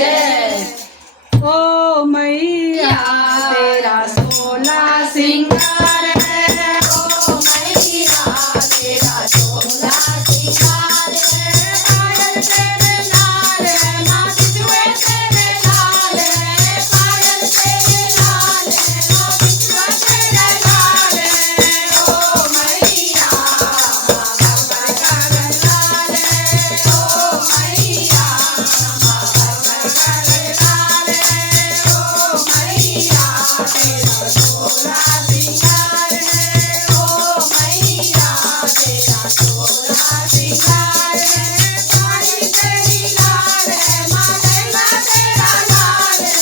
जय। ओ मैया तेरा सोला सिंगार है, ओ मैया तेरा सोला सिंगार है, पायल तेरे लाल है, माँ बिजुए तेरे लाल है, पायल तेरे लाल है, माँ बिजुआ तेरे लाल है। ओ मैया माँ भगवान लाल है, ओ मैया माँ भगवान लाल है, ओ मैया तेरा सोला सिंगार है, ओ मैया तेरा सोला सिंगार है, साड़ी तेरी लाल है, माँ लैला तेरा लाल है,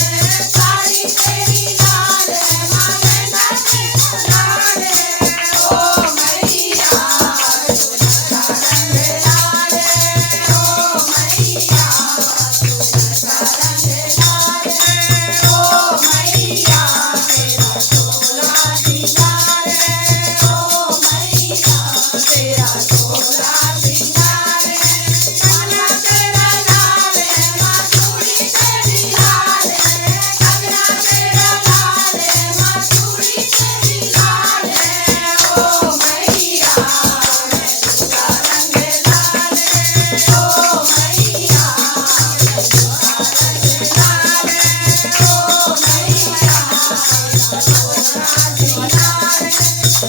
साड़ी तेरी लाल है, माँ लैला तेरा लाल है। ओ मैया तुझका रंग लाल है, ओ मैया तुझका रंग लाल है, ओ मैया तेरा सोला सिंगार है, ओ मैया तेरा सोला सिंगार है, कान्हा तेरा लाल है, माँ चूड़ी तेरी लाल है, कान्हा तेरा लाल है, माँ चूड़ी तेरी लाल है। ओ मैया तुझका रंग लाल है, ओ मैया तुझका रंग लाल है, ओ मैया तेरा सोला सिंगार है,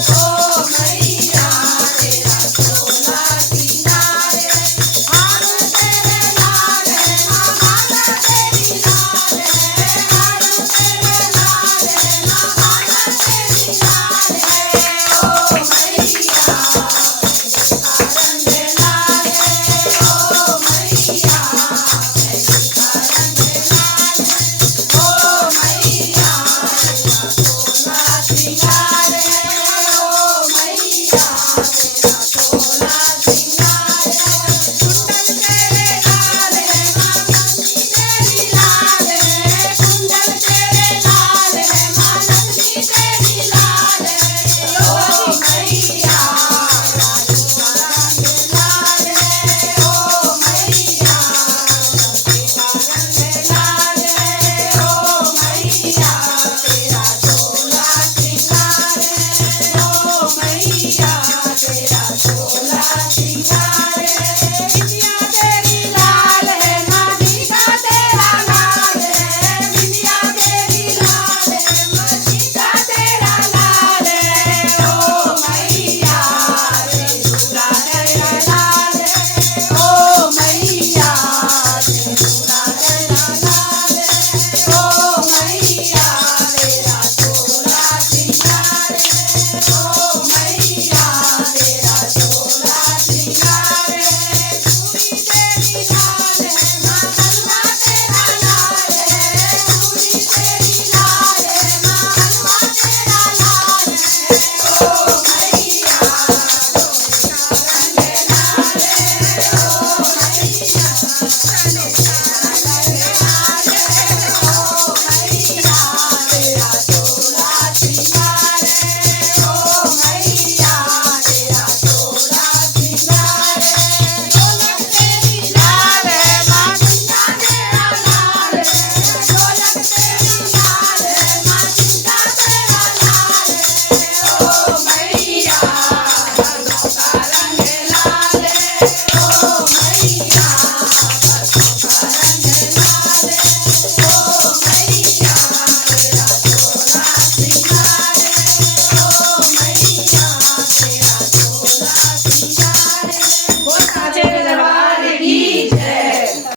ओ मैया तेरा सोला सिंगार है, हार तेरे लाल है, माँ माला तेरी लाल है, हार तेरे लाल है, माँ माला तेरी लाल है। ओ मैया तुझका रंग लाल है, ओ मैया तुझका रंग लाल है, ओ मैया तेरा सोला सिंगार है, ओ मैया तेरा सोला सिंगार है, कुंडल तेरे लाल है, माँ लक्ष्मी तेरी लाल है, कुंडल तेरे लाल है, माँ लक्ष्मी तेरी लाल है। ओ मैया राजू का रंग लाल है, ओ मैया लक्ष्मी का रंग लाल है, ओ मैया तेरा सोला सिंगार है, ओ मैया तेरा सोला सिंगार है, बिंदिया तेरी लाल है, माँ टीका तेरा लाल है, बिंदिया तेरी लाल है, माँ टीका तेरा लाल है। ओ मैया तेरा तेरा लाल है, ओ मैया तेरा तेरा लाल है, ओ मैया तेरा सोला सिंगार है, ओ मैया तेरा सोला सिंगार है, चूड़ी तेरी लाल है, माँ हलवा तेरा लाल है, चूड़ी तेरी लाल है, माँ हलवा तेरा लाल है। ओ मैया तुझका रंग लाल है, ओ मैया तुझका रंग लाल है, ओ मैया तेरा सोला सिंगार है, ओ मैया तेरा सोला सिंगार है, ढोलक तेरी लाल है, माँ झुमका तेरा लाल है, ढोलक तेरी लाल है, माँ झुमका तेरा लाल है। ओ मैया रंगों का रंग लाल है, ओ मैया